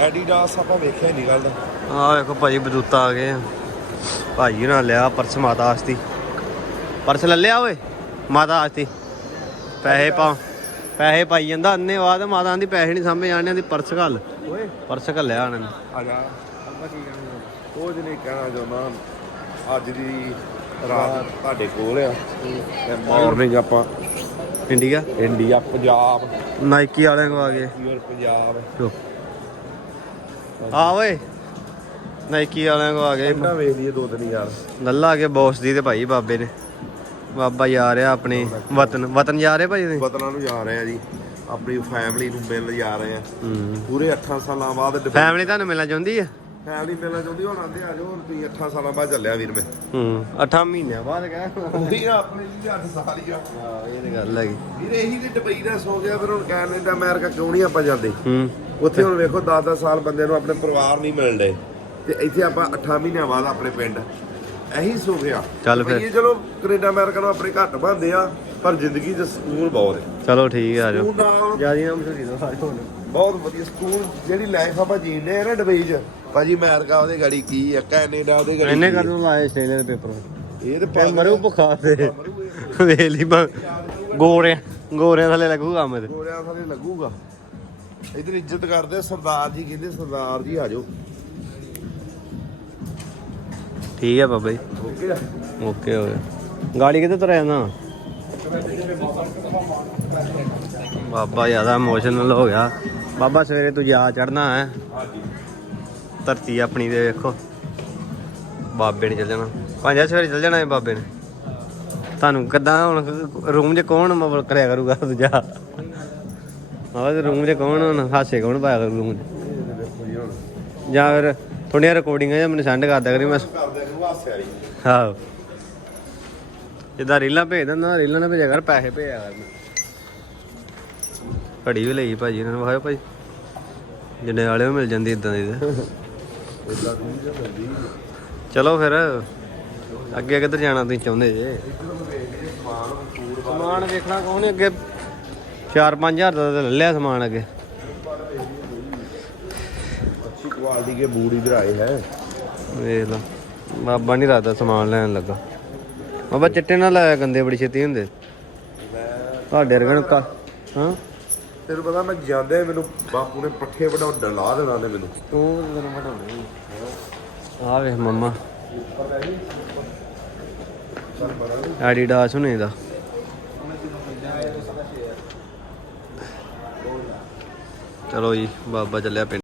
Adidas ਆਪਾਂ ਵੇਖਿਆ ਨਹੀਂ ਗੱਲ ਆਹ ਵੇਖੋ ਭਾਜੀ ਬਦੂਤਾ ਆ ਗਏ ਆ। ਭਾਜੀ ਨਾਲ ਲਿਆ ਪਰਸ ਮਾਤਾ ਆਸਤੀ। ਪਰਸ ਲੈ ਲਿਆ ਓਏ ਮਾਤਾ ਆਸਤੀ। ਪੈਸੇ ਪਾ ਪੈਸੇ ਪਾਈ ਜਾਂਦਾ ਅੰਨੇ ਬਾਅਦ ਮਾਤਾ ਦੀ ਪੈਸੇ ਨਹੀਂ ਸਾਂਭੇ ਜਾਣੇ ਦੀ ਪਰਸ ਘੱਲ। ਓਏ। ਪਰਸ ਘੱਲਿਆ ਉਹਨਾਂ ਨੇ। ਆ ਜਾ। ਆਪਾਂ ਕੀ ਕਹਿਣਾ ਕੁਝ ਨਹੀਂ ਕਹਿਣਾ ਚਾਹੁੰਦਾ। ਅੱਜ ਦੀ ਰਾਤ ਤੁਹਾਡੇ ਕੋਲ ਆ। ਤੇ ਮਾਰਨਿੰਗ ਆਪਾਂ ਇੰਡੀਆ? ਇੰਡੀਆ ਪੰਜਾਬ। ਨਾਈਕੀ ਵਾਲਿਆਂ ਕੋ ਆ ਗਏ। ਯੂਰ ਪੰਜਾਬ। ਆ ਓਏ। ਨਾਈਕੀ ਵਾਲਿਆਂ ਕੋ ਆ ਗਏ। ਇਹਨਾਂ ਵੇਖ ਲਈਏ ਦੋ ਦਿਨ ਯਾਰ। ਲੱਲਾ ਕੇ ਬੌਸ ਦੀ ਤੇ ਭਾਈ ਬਾਬੇ ਨੇ। ਬਾਬਾ ਜਾ ਰਿਹਾ ਆਪਣੇ। ਵਤਨ ਵਤਨ ਜਾ ਰਹੇ ਭਾਈ ਨੇ ਵਤਨਾਂ ਨੂੰ ਜਾ ਰਹੇ ਆ ਜੀ। ਆਪਣੀ ਫੈਮਿਲੀ ਨੂੰ ਮਿਲਣ ਜਾ ਰਹੇ ਆ। ਹੂੰ। ਪੂਰੇ 8 ਸਾਲਾਂ ਬਾਅਦ ਫੈਮਿਲੀ ਤੁਹਾਨੂੰ ਮਿਲਣਾ ਚਾਹੁੰਦੀ ਆ? ਫੈਮਿਲੀ ਮਿਲਣਾ ਚਾਹੁੰਦੀ ਹੁਣ ਆਂਦੇ ਆ ਜਾਓ ਹੁਣ ਤੁਸੀਂ 8 ਸਾਲਾਂ ਬਾਅਦ ਚੱਲਿਆ ਵੀਰ ਮੈਂ। ਹੂੰ 8 ਮਹੀਨਿਆਂ ਬਾਅਦ ਕਹਿ ਉਹੀ ਆ ਆਪਣੇ ਲਈ 8 ਸਾਲ ਹੀ ਆ। ਹਾਂ ਇਹ ਤੇ ਗੱਲ ਹੈਗੀ। ਵੀਰ ਇਹੀ ਤੇ ਦੁਬਈ ਦਾ ਸੋ ਗਿਆ ਫਿਰ ਹੁਣ ਕੈਨੇਡਾ ਅਮਰੀਕਾ ਕਿਉਂ ਨਹੀਂ ਆਪਾਂ ਜਾਂਦੇ? ਹੂੰ। ਉੱਥੇ ਹੁਣ ਵੇਖੋ 10-10 ਸਾਲ ਬੰਦੇ ਨੂੰ ਆਪਣੇ ਪਰਿਵਾਰ ਨਹੀਂ ਮਿਲਦੇ। ਤੇ ਇੱਥੇ ਆਪਾਂ 8 ਮਹੀਨਿਆਂ ਬਾਅਦ ਆਪਣੇ ਪਿੰਡ। ਇਹੀ ਸੋ ਗਿਆ। ਚੱਲ ਫਿਰ। ਇਹ ਚਲੋ ਕੈਨੇਡਾ ਅਮਰੀਕਾ ਨੂੰ ਆਪਣੇ ਘੱਟ ਬੰਦੇ ਆ ਪਰ ਜ਼ਿੰਦਗੀ 'ਚ ਸਕੂਨ ਬਹੁਤ ਹੈ। ਚਲੋ ਠੀਕ ਆ ਆ ਜਾਓ। ਸਕੂਨ ਨਾਲ ਜਿਆਦੀ ਨਾ ਮਸ਼ਹੂਰੀ ਦੋ ਸਾਰੇ ਹੁਣ। ਬਹੁਤ ਵਧੀਆ ਸਕੂਨ ਜਿਹੜੀ ਲਾਈਫ ਆਪਾਂ ਜੀਂਦੇ ਆ ਨਾ ਦੁਬਈ 'ਚ ਭਾਜੀ ਅਮਰੀਕਾ ਉਹਦੇ ਗਾੜੀ ਕੀ ਆ ਕੈਨੇਡਾ ਉਹਦੇ ਗਾੜੀ ਇਹਨੇ ਕੀ ਆ। ਕਦੋਂ ਲਾਏ ਆਸਟ੍ਰੇਲੀਆ ਦੇ ਪੇਪਰ। ਇਹ ਤੇ ਪਾਗਲ ਮਰੂ ਭੁੱਖਾ ਤੇ। ਵੇਖ ਲਈ ਬਾ ਗੋਰਿਆਂ ਗੋਰਿਆਂ ਥੱਲੇ ਲੱਗੂ ਕੰਮ ਤੇ ਗੋਰਿਆਂ ਥਲੇ ਲੱਗੂਗਾ। ਇਧਰ ਇੱਜ਼ਤ ਕਰਦੇ ਆ, ਸਰਦਾਰ ਜੀ ਕਹਿੰਦੇ ਸਰਦਾਰ ਜੀ ਆ ਜਾਓ। ਠੀਕ ਹੈ ਬਾਬਾ ਜੀ। ਓਕੇ ਆ ਓਕੇ ਹੋਏ ਗਾੜੀ ਕਿੱਥੇ ਤੁਰਿਆ ਨਾ ਬਾਬਾ ਜ਼ਿਆਦਾ ਇਮੋਸ਼ਨਲ ਹੋ ਗਿਆ। ਬਾਬਾ ਸਵੇਰੇ ਤੂੰ ਜਾ ਚੜਨਾ ਹੈ। ਧਰਤੀ ਆਪਣੀ ਦੇ ਵੇਖੋ। ਬਾਬੇ ਨੇ ਚੱਲ ਜਾਣਾ। ਪੰਜਾ ਸਵੇਰੇ ਚੱਲ ਜਾਣਾ ਹੈ ਬਾਬੇ ਨੇ? ਤੁਹਾਨੂੰ ਕਿੱਦਾਂ ਹੁਣ ਰੂਮ 'ਚ ਕੌਣ ਮਤਲਬ ਕਰਿਆ ਕਰੂਗਾ ਦੂਜਾ? ਆਹ ਰੂਮ 'ਚ ਕੌਣ ਹੁਣ ਹਾਸੇ ਕੌਣ ਪਾਇਆ ਕਰੂ ਰੂਮ 'ਚ? ਜਾਂ ਫਿਰ ਥੋੜੀਆਂ ਰਿਕਾਰਡਿੰਗਾਂ ਜਾਂ ਮੈਨੂੰ ਸੈਂਡ ਕਰ ਦਿਆ ਕਰੀ ਮੈਂ ਕਰਦੇ ਨੂੰ ਹਾਸੇ ਵਾਲੀ ਹਾਂ ਜਿੱਦਾਂ ਰੀਲਾਂ ਭੇਜ ਦਿੰਦਾ ਰੀਲਾਂ ਨਾ ਭੇਜਿਆ ਕਰ ਪੈਸੇ ਭੇਜਿਆ ਕਰ। ਘੜੀ ਵੀ ਲਈ ਭਾਜੀ ਇਹਨਾਂ ਨੂੰ ਵਾਹਿਓ ਭਾਈ ਜਿੰਨੇ ਵਾਲੇ ਮਿਲ ਜਾਂਦੀ ਇਦਾਂ ਦੀ ਚਲੋ ਫਿਰ ਅੱਗੇ ਕਿੱਧਰ ਜਾਣਾ ਤੁਸੀਂ ਚਾਹੁੰਦੇ ਜੇ? ਸਮਾਨ ਵੇਖਣਾ ਕੌਣ ਅੱਗੇ? 4-5000 ਦਾ ਲੈ ਲਿਆ ਸਮਾਨ ਅੱਗੇ। ਅੱਛੀ ਕੁਆਲਿਟੀ ਕੇ ਬੂਟ ਇਧਰ ਆਏ ਹੈ? ਵੇਖ ਲਾ। ਬਾਬਾ ਨਹੀਂ ਰਾਦਾ ਸਮਾਨ ਲੈਣ ਲੱਗਾ। ਬਾਬਾ ਚਿੱਟੇ ਨਾਲ ਲਾਇਆ ਗੰਦੇ ਬੜੀ ਛੇਤੀ ਹੁੰਦੇ। ਤੁਹਾਡੇ ਵਰਗੇ ਨੂੰ ਕਾ ਹਾਂ? ਤੈਨੂੰ ਪਤਾ ਮੈਂ ਜਾਂਦੇ ਮੈਨੂੰ ਬਾਪੂ ਨੇ ਪੱਠੇ ਵਡਾਉਣ ਡਲਾ ਦੇਣਾ ਨੇ ਮੈਨੂੰ। ਤੂੰ ਤੈਨੂੰ ਵਡਾਉਣਾ ਆ। ਵੇਖ ਮੰਮਾ। ਐਡੀਡਾਸ ਹੁਣੇ ਦਾ। ਚਲੋ ਜੀ ਬਾਬਾ ਚੱਲਿਆ ਪਿੰਡ।